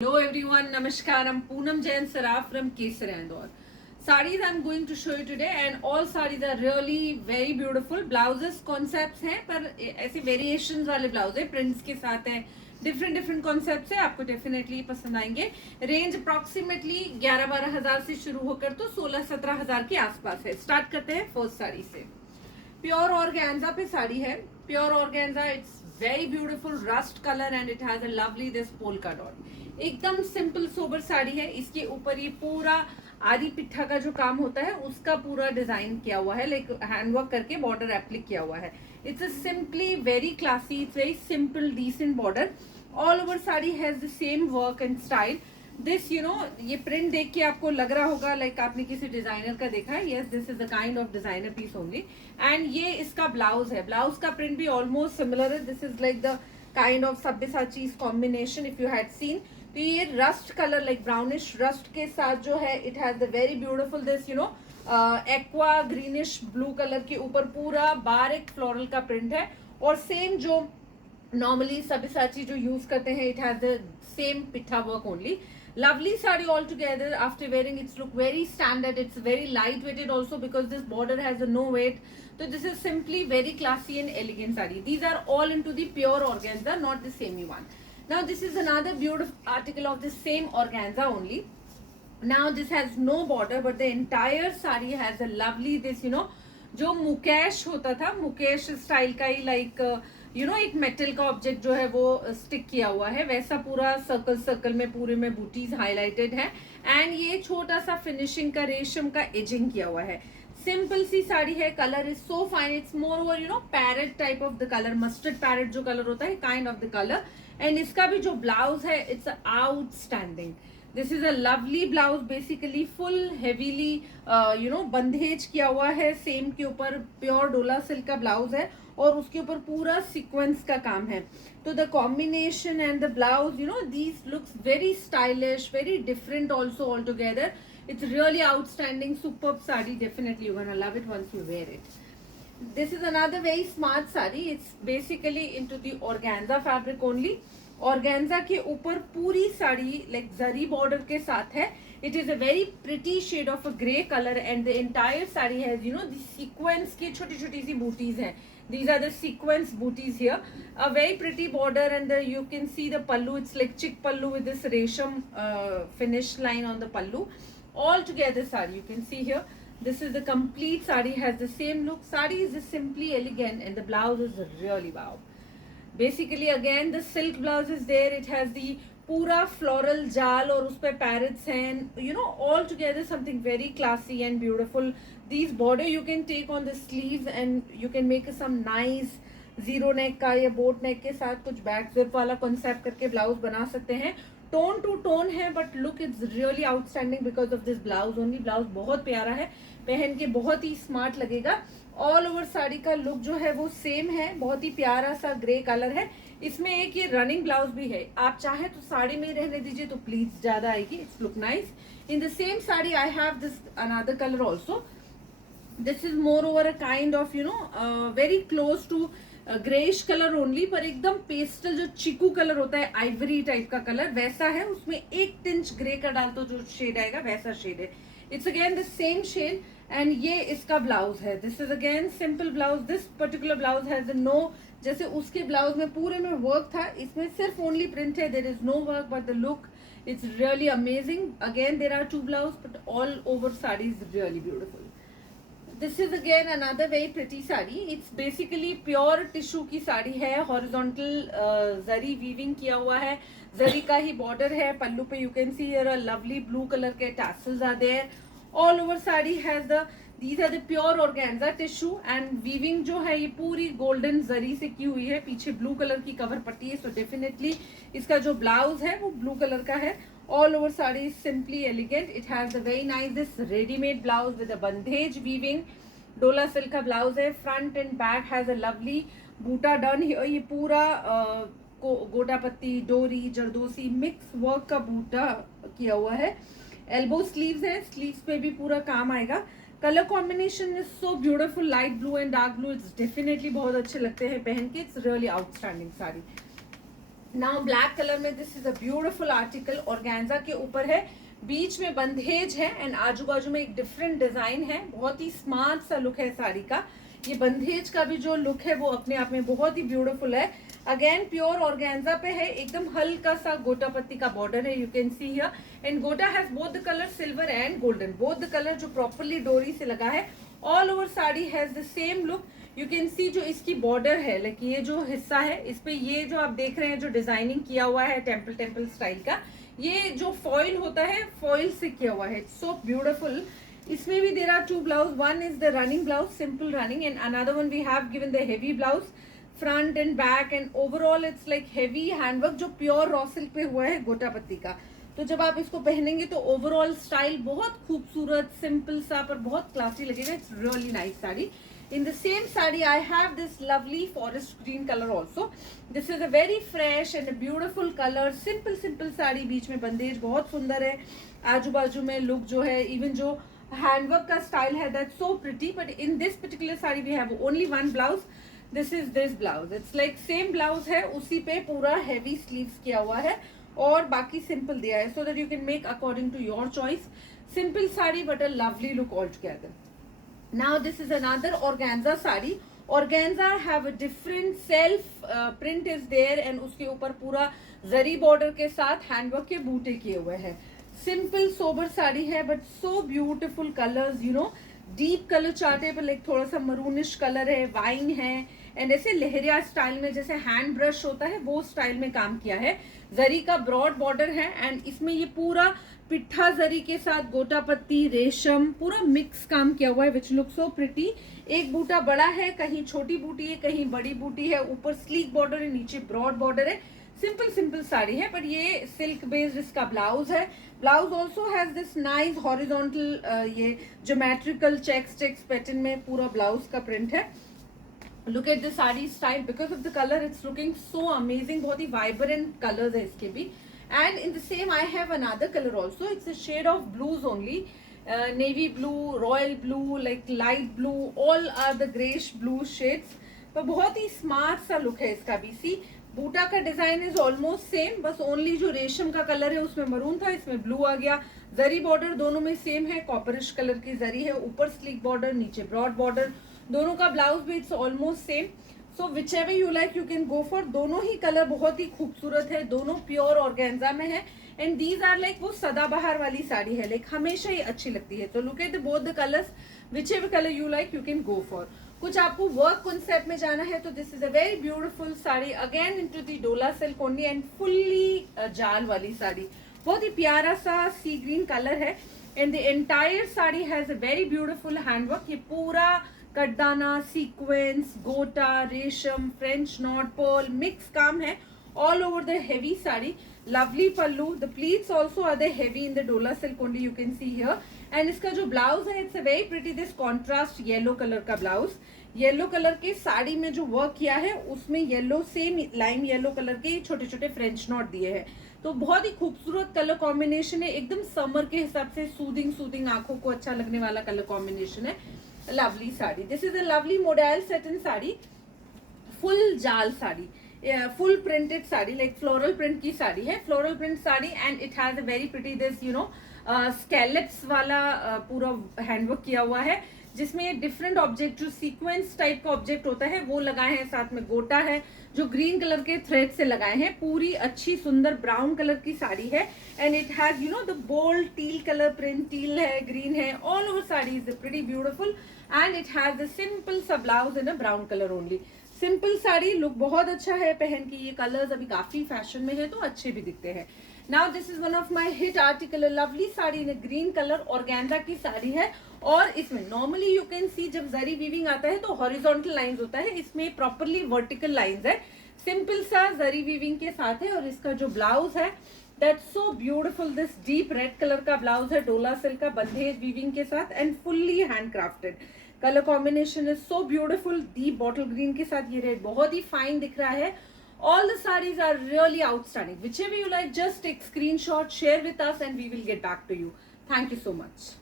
Hello everyone, Namaskar. I'm Poonam Jain Saraf from Kesar Indore. Sarees I'm going to show you today, and all sarees are really very beautiful. Blouses concepts हैं पर ऐसे variations वाले blouse है, prints के साथ है, different concepts है, आपको definitely पसंद आएंगे. Range approximately 11-12 हजार से शुरू होकर तो 16-17 हजार के आसपास है. Start करते हैं first साड़ी से. Pure organza पे साड़ी है. Pure organza, it's very beautiful rust color and it has a lovely this polka dot. एकदम सिंपल सोबर साड़ी है. इसके ऊपर ये पूरा आरी पिट्ठा का जो काम होता है उसका पूरा डिजाइन किया हुआ है, लाइक हैंडवर्क करके बॉर्डर एप्लिक किया हुआ है. It's a simply very classy, it's very simple decent border. All over sari has the same work and style. This ये प्रिंट देख के आपको लग रहा होगा लाइक आपने किसी डिजाइनर का देखा है. Yes, this is the kind of designer piece only. And ये इसका ब्लाउज है. ब्लाउज का प्रिंट भी ऑलमोस्ट सिमिलर है. This is like the kind of Sabyasachi's combination if you had seen. तो ये rust colour like brownish rust के साथ जो है it has the very beautiful this aqua greenish blue colour के ऊपर पूरा बारीक फ्लोरल का प्रिंट है. और सेम जो नॉर्मली सब्यसाची जो यूज करते हैं it has the same pitta work only. Lovely saree altogether. After wearing it's look very standard. It's very light weighted also because this border has a no weight. So this is simply very classy and elegant saree. These are all into the pure organza, not the semi one. Now this is another beautiful article of the same organza only. Now this has no border but the entire saree has a lovely this जो मुकेश होता था, Mukesh style का ही like एक metal का object जो है वो stick किया हुआ है, वैसा पूरा सर्कल में पूरे में बूटीज हाईलाइटेड है. एंड ये छोटा सा फिनिशिंग का रेशम का एजिंग किया हुआ है. सिंपल सी साड़ी है. Colour is so fine. It's more over parrot type of the colour, mustard parrot जो कलर होता है kind of the colour. And इसका भी जो ब्लाउज है it's outstanding. This is a lovely blouse. Basically full heavily bandhej किया हुआ है. सेम के ऊपर प्योर डोला सिल्क का ब्लाउज है और उसके ऊपर पूरा सीक्वेंस का काम है. तो the combination and the blouse these looks very stylish, very different also all together. It's really outstanding, superb saree. Definitely you're gonna love it once you wear it. This is another very smart saree. It's basically into the organza fabric only. Organza के ऊपर पूरी sari like zari border के साथ है. It is a very pretty shade of a grey color and the entire saree has the sequence की छोटी छोटी सी booties हैं. These are the sequence booties here. A very pretty border and you can see the pallu. It's like chick pallu with this resham finish line on the pallu. All together saree you can see here. This is the complete saree, has the same look. Saree is just simply elegant and the blouse is really wow. Basically again the silk blouse is there. It has the पूरा floral जाल और उस पे parrots हैं. All together something very classy and beautiful. These border you can take on the sleeves and you can make some nice zero neck का या boat neck के साथ कुछ back zip वाला concept करके blouse बना सकते हैं. टोन टू टोन है but look it's really outstanding because of this blouse only. Blouse बहुत प्यारा है, पहन के बहुत ही स्मार्ट लगेगा. ऑल ओवर साड़ी का लुक जो है वो सेम है. बहुत ही प्यारा सा ग्रे कलर है. इसमें एक ये रनिंग ब्लाउज भी है. आप चाहे तो साड़ी में रहने दीजिए तो प्लीज ज्यादा आएगी. It's look nice. In the same sari I have this another colour also. This is more over a kind of very close to greyish colour only, पर एकदम पेस्टल जो चीकू कलर होता है आइवरी टाइप का कलर वैसा है. उसमें एक टिंच ग्रे का डाल तो जो शेड आएगा वैसा शेड है. It's again the same shade and ये इसका ब्लाउज है. This is again simple blouse. This particular blouse has no, जैसे उसके ब्लाउज में पूरे में वर्क था, इसमें सिर्फ ओनली प्रिंट है. There is no work but the look it's really amazing. Again there are two blouse but all over sari is really beautiful. This is again another very pretty saree. It's basically pure tissue की साड़ी है. Horizontal zari weaving किया हुआ है. Zari का ही border है. पल्लू पे you can see here a lovely blue color के tassels are there. All over saree has these are the pure organza tissue and weaving जो है ये पूरी golden zari से की हुई है. पीछे blue color की cover पट्टी है. So definitely इसका जो blouse है वो blue color का है. All over saree is simply elegant. It has a very nice this ready-made blouse with a bandhej weaving. Dola silk का ब्लाउज है. Front and back has a lovely बूटा done here. ये पूरा गोटा पत्ती, डोरी, जरदोसी मिक्स वर्क का बूटा किया हुआ है. एल्बो स्लीव्स है. स्लीव्स पे भी पूरा काम आएगा. Colour combination is so beautiful. Light blue and dark blue. It's definitely बहुत अच्छे लगते हैं पहन के. It's really outstanding sari. Now black colour में this is a beautiful article, organza के ऊपर है, बीच में बंधेज है एंड आजू बाजू में एक डिफरेंट डिजाइन है, बहुत ही स्मार्ट सा लुक है साड़ी का। ये बंधेज का भी जो लुक है वो अपने आप में बहुत ही ब्यूटीफुल है। अगेन प्योर ऑर्गेन्जा पे है, एकदम हल्का सा गोटा पत्ती का बॉर्डर है, you can see here, and gota has both the colour silver and golden, both the colour जो प्रॉपरली डोरी से लगा है। All over sari has the same look, you can see जो इसकी बॉर्डर है, लाइक ये जो हिस्सा है इस पे ये जो आप देख रहे हैं जो डिजाइनिंग किया हुआ है टेम्पल स्टाइल का, ये जो फॉइल होता है फॉइल से किया हुआ है, सो ब्यूटीफुल। इसमें भी there are two blouse, one is the running blouse, simple running, and another one we have given the heavy blouse, front and back, and overall it's like heavy handwork जो pure raw silk पे हुआ है गोटा पत्ती का। तो जब आप इसको पहनेंगे तो ओवरऑल स्टाइल बहुत खूबसूरत सिंपल सा पर बहुत क्लासी लगेगा, it's really nice sari. In the same saree, I have this lovely forest green color also. This is a very fresh and a beautiful color. Simple sari, बीच में बंदेज बहुत सुंदर है, आजू बाजू में लुक जो है, इवन जो हैंडवर्क का स्टाइल है that's so pretty. But in this particular saree we have only one blouse. This is this blouse. It's like same blouse है, उसी पे पूरा heavy sleeves किया हुआ है और बाकी simple दिया है, so that you can make according to your choice. Simple saree but a lovely look altogether. Now this is another organza sari, organza have a different self print is there and उसके ऊपर पूरा जरी border के साथ handwork के बूटे किए हुए हैं। सिंपल सोबर साड़ी है but so beautiful colours, you know deep colour चार्टे पर, लाइक थोड़ा सा मरूनिश कलर है, वाइन है, एंड ऐसे लहरिया स्टाइल में जैसे हैंड ब्रश होता है वो स्टाइल में काम किया है। जरी का ब्रॉड बॉर्डर है एंड इसमें ये पूरा पिट्ठा जरी के साथ गोटा पत्ती रेशम पूरा मिक्स काम किया हुआ है, विच लुक सो प्रिटी। एक बूटा बड़ा है, कहीं छोटी बूटी है, कहीं बड़ी बूटी है, ऊपर स्लीक बॉर्डर है, नीचे ब्रॉड बॉर्डर है। सिंपल साड़ी है पर ये सिल्क बेस्ड इसका ब्लाउज है। Blouse also has this nice horizontal ये ज्योमेट्रिकल चेक्स पैटर्न में पूरा ब्लाउज का प्रिंट है। Look at the sari style, because of the colour it's looking so amazing, बहुत ही वाइब्रेंट कलर्स है इसके भी। And in the same I have another color also, it's a shade of blues only, navy blue, royal blue, like light blue, all are the grayish blue shades, पर बहुत ही smart सा look है इसका भी। सी बूटा का डिजाइन इज ऑलमोस्ट सेम, बस only जो रेशम का कलर है उसमें मरून था, इसमें ब्लू आ गया। जरी बॉर्डर दोनों में सेम है, कॉपरिश कलर की जरी है, ऊपर स्लीक बॉर्डर, नीचे ब्रॉड बॉर्डर, दोनों का ब्लाउज भी it's almost same. So which ever you like you can go for. दोनों ही कलर बहुत ही खूबसूरत है, दोनों प्योर ऑर्गेन्जा में है, एंड दीज आर लाइक वो सदाबहार वाली साड़ी है, लाइक हमेशा ही अच्छी लगती है। तो look at the both the colours, which ever colour you like you can go for. कुछ आपको वर्क कॉन्सेप्ट में जाना है तो this is a very beautiful sari, again into the डोला सिल्क ओनली एंड फुल्ली जाल वाली साड़ी, बहुत ही प्यारा सा सी ग्रीन कलर है, and the entire sari has a very beautiful handwork. ये पूरा कटदाना, सीक्वेंस, गोटा, रेशम, फ्रेंच नॉट, पर्ल मिक्स काम है all over the heavy saree. Lovely pallu, the pleats also are the heavy in the dola silk only, you can see here. And इसका जो blouse है it's a very pretty this contrast yellow color का blouse. Yellow colour के साड़ी में जो work किया है उसमें yellow same lime yellow colour के छोटे छोटे फ्रेंच नॉट दिए हैं, तो बहुत ही खूबसूरत कलर कॉम्बिनेशन है, एकदम समर के हिसाब से सूदिंग आंखों को अच्छा लगने वाला कलर कॉम्बिनेशन है। Lovely sari, this is a lovely modal satin sari, full जाल sari, full printed sari, like floral print की साड़ी है, floral print sari, and it has a very pretty this you know scallops वाला पूरा हैंडवर्क किया हुआ है, जिसमें डिफरेंट ऑब्जेक्ट जो सीक्वेंस टाइप का ऑब्जेक्ट होता है वो लगाए हैं, साथ में गोटा है जो ग्रीन कलर के थ्रेड से लगाए हैं। पूरी अच्छी सुंदर ब्राउन कलर की साड़ी है, and it has you know the bold teal colour print, teal है, ग्रीन है, all over sari is pretty beautiful, and it has the simple सा blouse in a brown colour only. Simple sari, look बहुत अच्छा है पहन के, ये कलर्स अभी काफी फैशन में है तो अच्छे भी दिखते हैं। Now this is one of my hit article, lovely sari in green colour, organza की साड़ी है, और इसमें नॉर्मली यू कैन सी जब जरी वीविंग आता है तो हॉरिजॉन्टल लाइंस होता है, इसमें प्रॉपरली वर्टिकल लाइंस है, सिंपल सा जरी वीविंग के साथ है। और इसका जो ब्लाउज है that's so beautiful, this deep red colour का ब्लाउज है, डोला सिल्क का बंधेज वीविंग के साथ, and fully hand crafted. Colour combination is so beautiful, deep bottle green के साथ ये रेड बहुत ही फाइन दिख रहा है। All the sarees are really outstanding. Whichever you like, just take screenshot, share with us, and we will get back to you. Thank you so much.